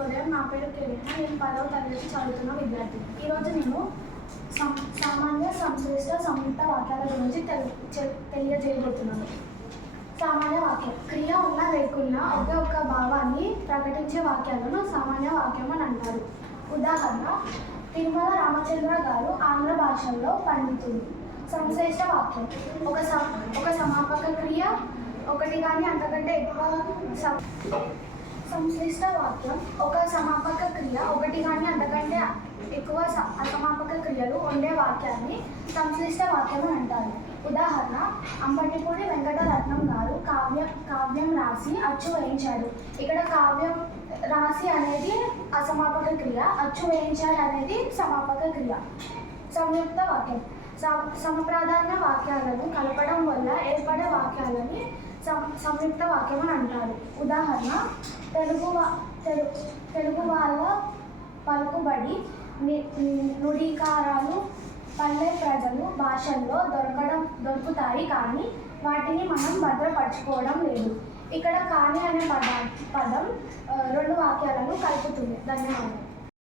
ఉదయం నా పేరు కెవిన్ నేను పదవ తరగతి చదువుతున్న విద్యార్థి ఈరోజు నేను సం- సామాన్య సంశ్లిష్ట సంయుక్త వాక్యాల గురించి తెలి తెలియజేయబోతున్నాను. సామాన్య వాక్యం. క్రియ ఉన్న లేకున్నా ఒకే ఒక్క భావాన్ని ప్రకటించే వాక్యాలను సామాన్య వాక్యం అని అంటారు. ఉదాహరణ తిరుమల రామచంద్ర గారు ఆంగ్ల భాషలో పండితుడు. సంశ్లేష్ట వాక్యం. ఒక ఒక సమాపక క్రియ ఒకటి కానీ అంతకంటే ఎక్కువ సంశ్లిష్ట వాక్యం ఒక సమాపక క్రియ ఒకటి కానీ అంతకంటే ఎక్కువ అసమాపక క్రియలు ఉండే వాక్యాన్ని సంశ్లిష్ట వాక్యం అంటారు. ఉదాహరణ అంబటిపూడి వెంకటరత్నం గారు కావ్యం కావ్యం రాసి అచ్చు వేయించాడు. ఇక్కడ కావ్యం రాసి అనేది అసమాపక క్రియ అచ్చు వేయించాడు అనేది సమాపక క్రియ. సంయుక్త వాక్యం. సమప్రాధాన్య వాక్యాలను కలపడం వల్ల ఏర్పడే వాక్యాలని సం- సంయుక్త వాక్యం అని అంటారు. ఉదాహరణ తెలుగు తెలు- తెలుగు వాళ్ళ పలుకుబడి ని- నుడికారాలు పల్లె ప్రజలు భాషల్లో దొరకడం దొరుకుతాయి కానీ వాటిని మనం భద్రపరచుకోవడం లేదు. ఇక్కడ కానీ అనే పద పదం రెండు వాక్యాలను కలుపుతుంది. ధన్యవాదాలు.